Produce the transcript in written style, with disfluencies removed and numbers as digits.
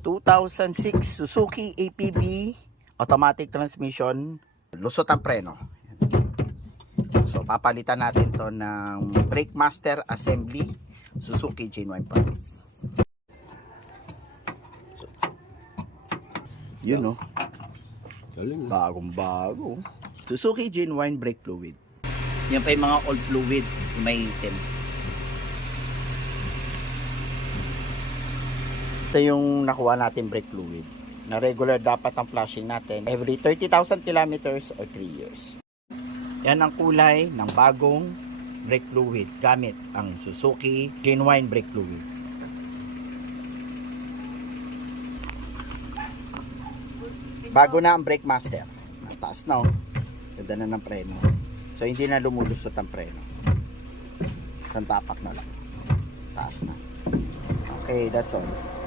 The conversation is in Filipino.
2006 Suzuki APB automatic transmission, lusot ang preno. So papalitan natin to ng brake master assembly Suzuki genuine parts. So, yun no, bagong bago Suzuki genuine brake fluid. Yan pa yung mga old fluid, yung may item. Ito yung nakuha natin brake fluid na regular dapat ang flushing natin every 30,000 kilometers or 3 years. Yan ang kulay ng bagong brake fluid gamit ang Suzuki genuine brake fluid. Bago na ang brake master. Mataas na oh. Ganda na ng preno. So hindi na lumulusot ang preno. Isang tapak na lang. Taas na. Okay, that's all.